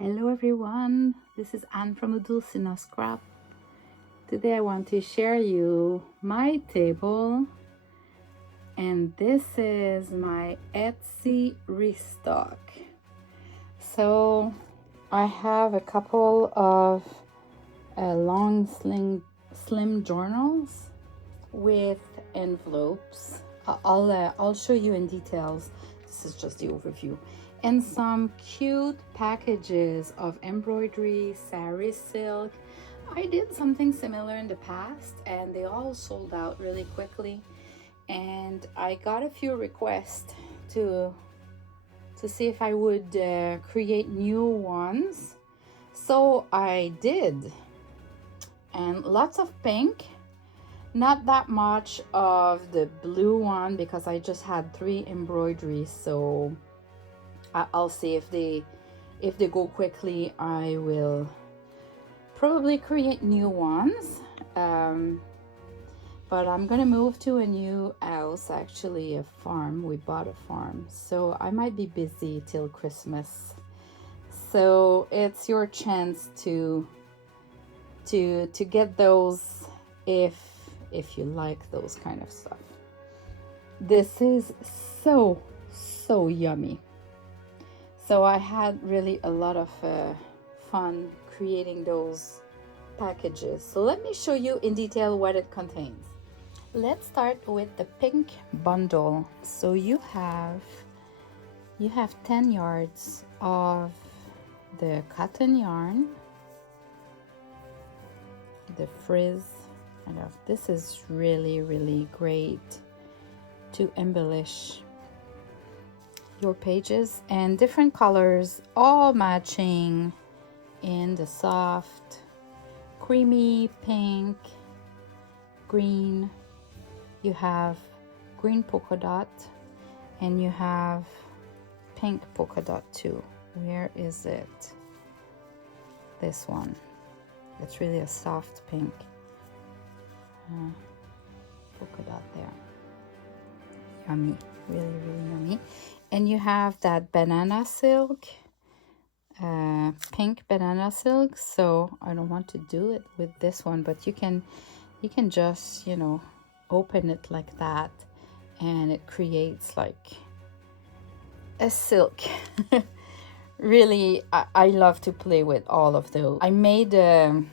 Hello everyone, this is Anne from Odulcina Scrap. Today I want to share you my table, and this is my Etsy restock. So I have a couple of long slim journals with envelopes. I'll show you in details. This is just the overview. And some cute packages of embroidery, Sari silk. I did something similar in the past and they all sold out really quickly. And I got a few requests to see if I would create new ones. So I did. And lots of pink. Not that much of the blue one because I just had 3 embroideries, so I'll see if they go quickly. I will probably create new ones, but I'm gonna move to a new house, actually a farm. We bought a farm, so I might be busy till Christmas. So it's your chance to get those if you like those kind of stuff. This is so yummy. So I had really a lot of fun creating those packages. So let me show you in detail what it contains. Let's start with the pink bundle. So you have 10 yards of the cotton yarn, the frizz. This is really great to embellish your pages, and different colors all matching in the soft creamy pink, green. You have green polka dot and you have pink polka dot too. Where is it? This one. It's really a soft pink polka dot there. Yummy, really yummy. And you have that banana silk, pink banana silk. So I don't want to do it with this one, but you can just, open it like that and it creates like a silk. Really, I love to play with all of those. I made a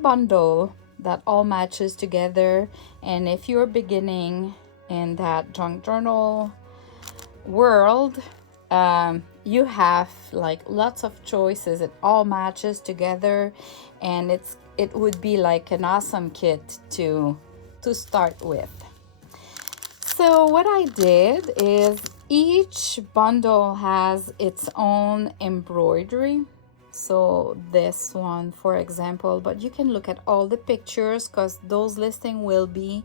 bundle that all matches together, and if you're beginning in that junk journal world, you have like lots of choices. It all matches together, and it would be like an awesome kit to start with. So what I did is each bundle has its own embroidery. So this one, for example, but you can look at all the pictures because those listing will be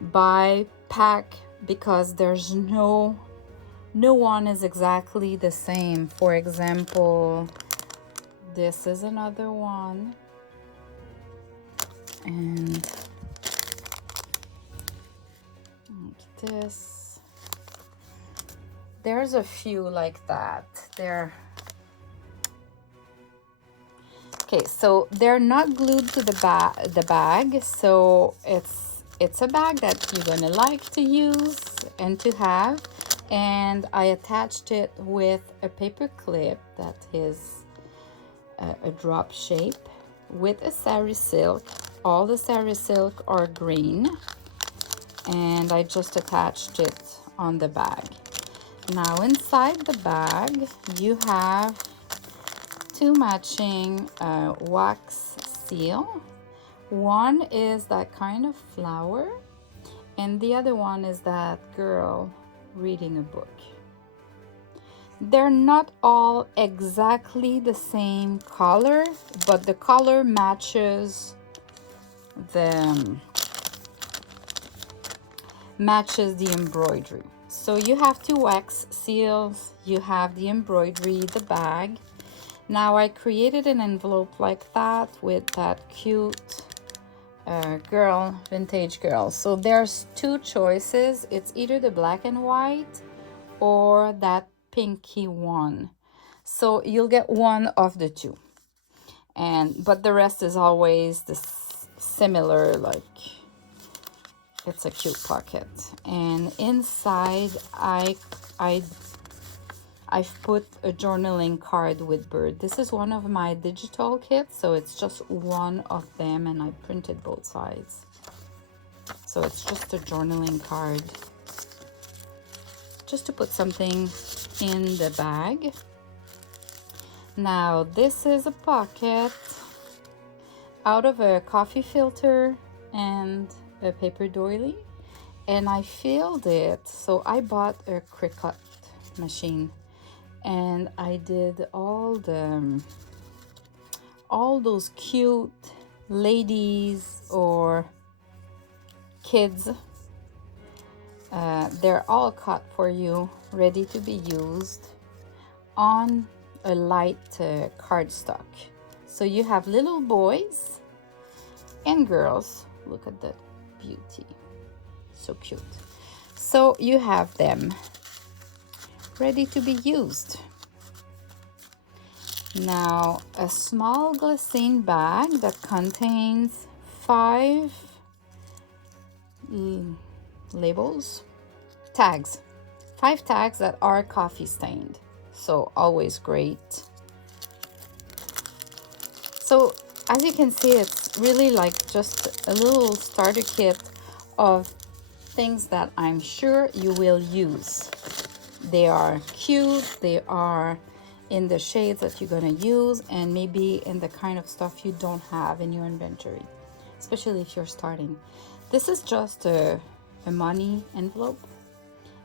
by pack, because there's no one is exactly the same. For example, this is another one, and like this. There's a few like that. Okay, so they're not glued to the bag, so it's a bag that you're gonna like to use and to have. And I attached it with a paper clip that is a drop shape with a Sari silk. All the Sari silk are green, and I just attached it on the bag. Now inside the bag you have 2 matching wax seal. One is that kind of flower, and the other one is that girl reading a book. They're not all exactly the same color, but the color matches the embroidery. So you have 2 wax seals, you have the embroidery, the bag. Now I created an envelope like that with that cute girl, vintage girl. So there's 2 choices. It's either the black and white or that pinky one. So you'll get one of the two, but the rest is always this similar, like it's a cute pocket. And inside I've put a journaling card with bird. This is one of my digital kits, so it's just one of them, and I printed both sides. So it's just a journaling card, just to put something in the bag. Now this is a pocket out of a coffee filter and a paper doily, and I filled it. So I bought a Cricut machine, and I did all those cute ladies or kids. They're all cut for you, ready to be used on a light cardstock. So you have little boys and girls. Look at that beauty, so cute. So you have them ready to be used. Now a small Glassine bag that contains 5 tags, 5 tags that are coffee stained, so always great. So as you can see, it's really like just a little starter kit of things that I'm sure you will use. They are cute, they are in the shades that you're gonna use, and maybe in the kind of stuff you don't have in your inventory, especially if you're starting. This is just a money envelope,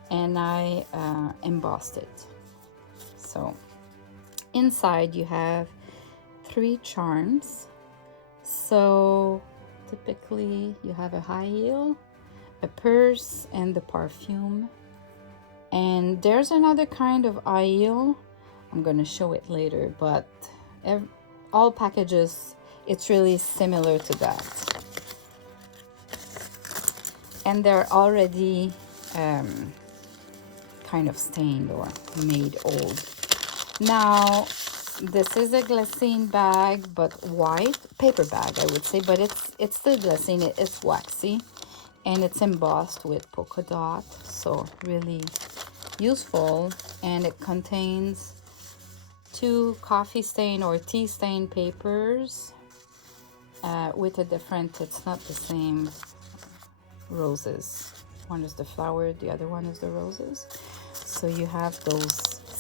and I embossed it. So inside you have 3 charms. So typically you have a high heel, a purse, and the perfume. And there's another kind of high heel. I'm gonna show it later, but all packages, it's really similar to that. And they're already kind of stained or made old. Now this is a Glassine bag, but white paper bag, I would say, but it's still Glassine. It's waxy, and it's embossed with polka dot, so really useful. And it contains 2 coffee stain or tea stain papers with a different, it's not the same roses. One is the flower, the other one is the roses. So you have those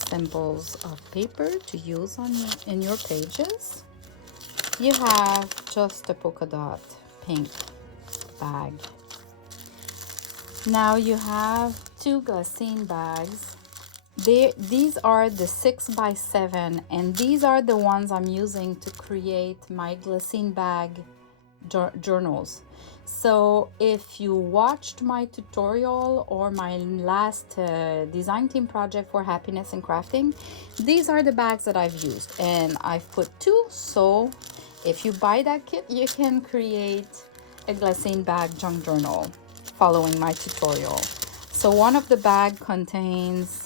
samples of paper to use in your pages. You have just a polka dot pink bag. Now you have 2 Glassine bags. These are the 6x7, and these are the ones I'm using to create my Glassine bag journals. So if you watched my tutorial or my last design team project for happiness and crafting, these are the bags that I've used, and I've put 2. So if you buy that kit, you can create a Glassine bag junk journal following my tutorial. So one of the bag contains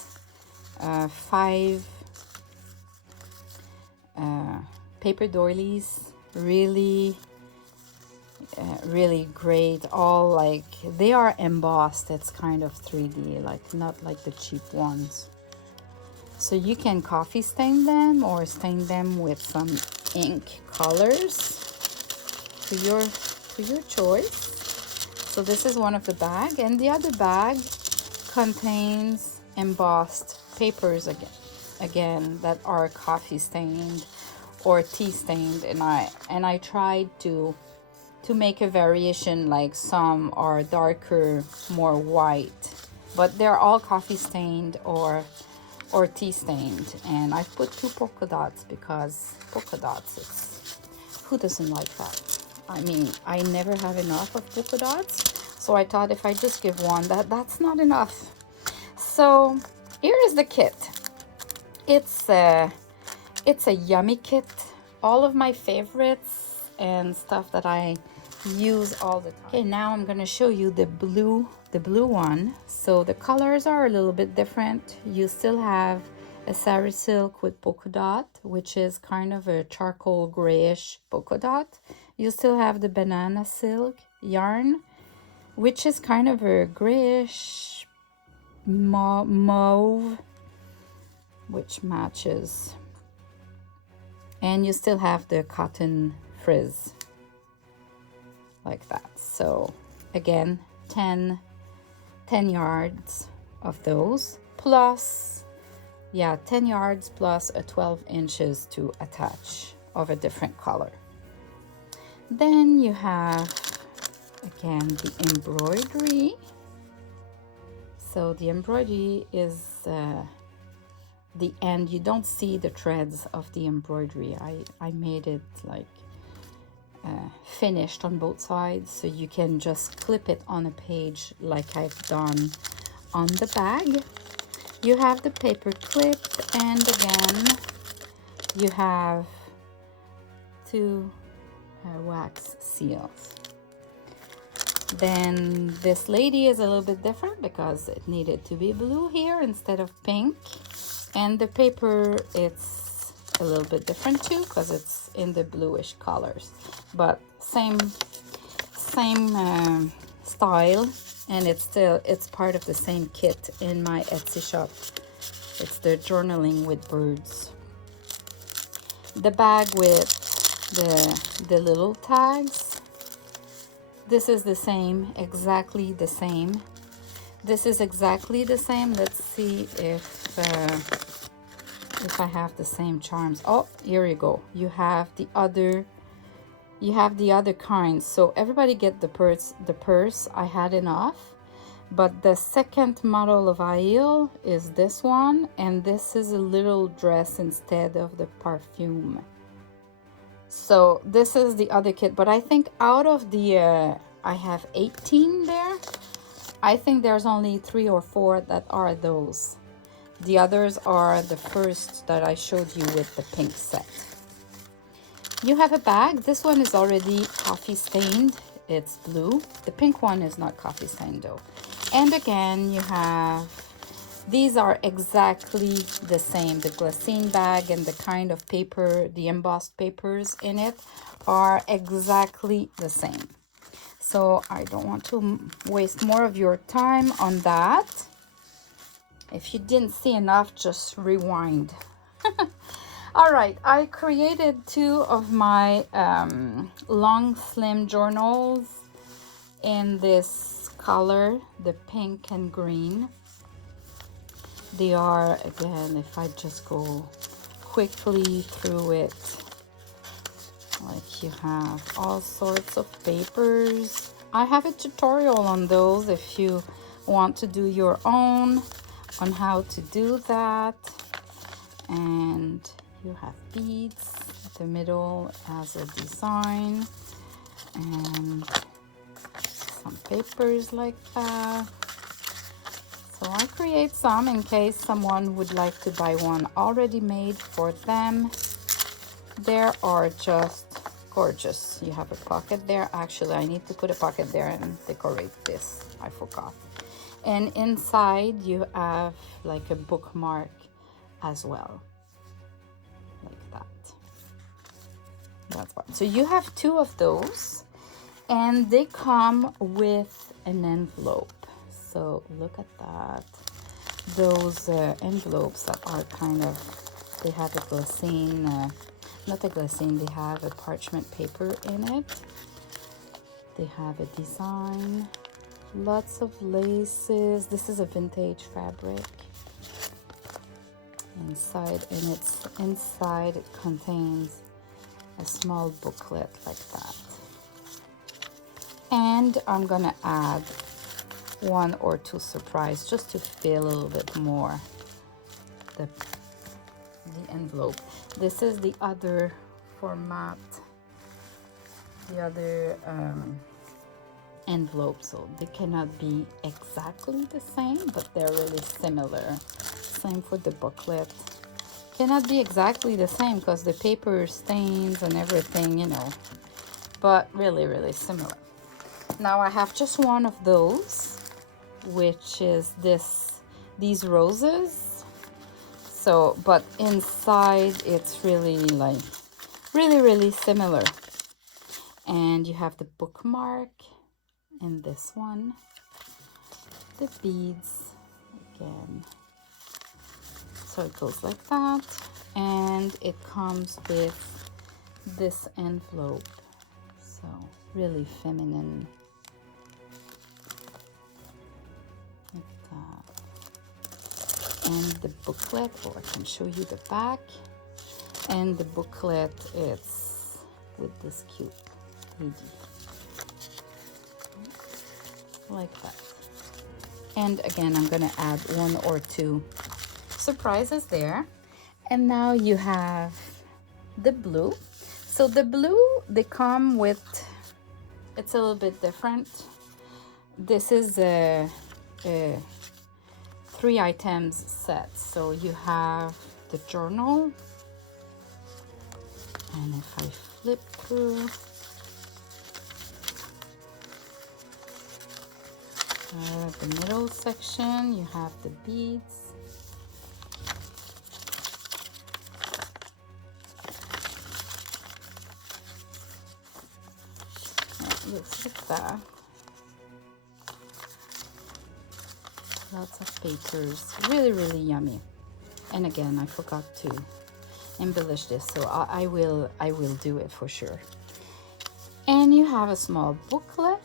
5 paper doilies, really great. All like they are embossed. It's kind of 3D, like not like the cheap ones. So you can coffee stain them or stain them with some ink colors to your choice. So this is one of the bag, and the other bag contains embossed papers again that are coffee stained or tea stained, and I tried to make a variation, like some are darker, more white, but they're all coffee stained or tea stained. And I've put 2 polka dots because polka dots, it's, who doesn't like that? I mean, I never have enough of polka dots, so I thought if I just give one, that's not enough. So here is the kit. It's a yummy kit. All of my favorites and stuff that I use all the time. Okay, now I'm gonna show you the blue one. So the colors are a little bit different. You still have a Sari silk with polka dot, which is kind of a charcoal grayish polka dot. You still have the banana silk yarn, which is kind of a grayish mauve, which matches. And you still have the cotton frizz like that. So again, 10 yards of those, plus 10 yards plus a 12 inches to attach of a different color. Then you have again the embroidery. So the embroidery is the end. You don't see the threads of the embroidery. I made it like finished on both sides, so you can just clip it on a page like I've done on the bag. You have the paper clipped, and again you have 2 wax seals. Then this lady is a little bit different because it needed to be blue here instead of pink, and the paper, it's a little bit different too because it's in the bluish colors, but same style, and it's part of the same kit in my Etsy shop. It's the journaling with birds. The bag with the little tags, this is the same, exactly the same. This is exactly the same. Let's see if I have the same charms. Oh, here you go. You have the other kind. So everybody get the purse. I had enough, but the second model of Aiel is this one, and this is a little dress instead of the perfume. So this is the other kit, but I think out of the I have 18 there. I think there's only 3 or 4 that are those. The others are the first that I showed you with the pink set. You have a bag. This one is already coffee stained. It's blue. The pink one is not coffee stained though. And again, you have, these are exactly the same. The Glassine bag and the kind of paper, the embossed papers in it are exactly the same. So I don't want to waste more of your time on that. If you didn't see enough, just rewind. All right, I created 2 of my long slim journals in this color, the pink and green. They are, again, if I just go quickly through it, like you have all sorts of papers. I have a tutorial on those if you want to do your own on how to do that. And you have beads. The middle has a design and some papers like that. So I create some in case someone would like to buy one already made for them. They are just gorgeous. You have a pocket there. Actually, I need to put a pocket there and decorate this. I forgot. And inside you have like a bookmark as well. Like that. That's one. So you have 2 of those, and they come with an envelope. So look at that. Those envelopes that are kind of, they have a Glassine, not a Glassine, they have a parchment paper in it. They have a design, lots of laces. This is a vintage fabric. Inside, and it's inside, it contains a small booklet like that. And I'm gonna add 1 or 2 surprise just to fill a little bit more the envelope. This is the other format, the other envelope, so they cannot be exactly the same, but they're really similar. Same for the booklet. Cannot be exactly the same because the paper stains and everything, you know, but really, really similar. Now I have just 1 of those, which is these roses. So, but inside it's really like, really similar. And you have the bookmark in this one, the beads again. So it goes like that, and it comes with this envelope. So really feminine. Like that. And the booklet, or I can show you the back. And the booklet, it's with this cute lady. Like that. And again, I'm gonna add 1 or 2 surprises there. And now you have the blue. So the blue, they come with, it's a little bit different. This is a 3 items set. So you have the journal, and if I flip through, the middle section, you have the beads. It looks like that. Lots of papers, really yummy. And again, I forgot to embellish this, so I will do it for sure. And you have a small booklet,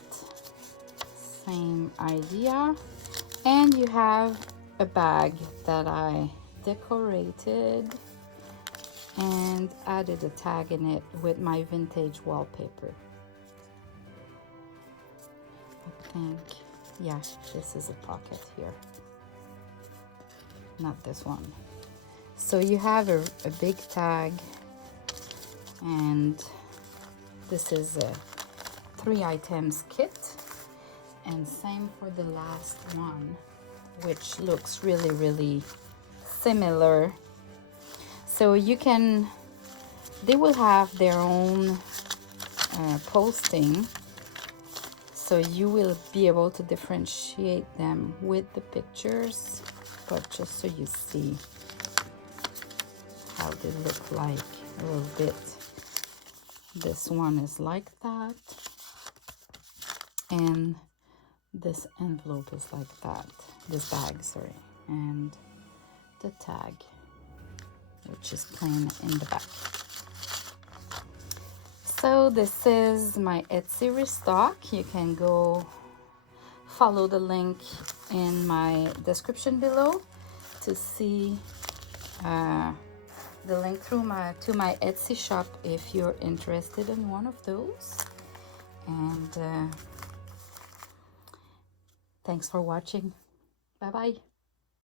same idea. And you have a bag that I decorated and added a tag in it with my vintage wallpaper. I think, yeah, this is a pocket here, not this one. So you have a big tag, and this is a 3 items kit, and same for the last one, which looks really similar. So you can, they will have their own posting, so you will be able to differentiate them with the pictures, but just so you see how they look like a little bit. This one is like that, and this envelope is like that, this bag, sorry, and the tag, which is plain in the back. So this is my Etsy restock. You can go follow the link in my description below to see the link to my Etsy shop if you're interested in one of those. And thanks for watching. Bye bye.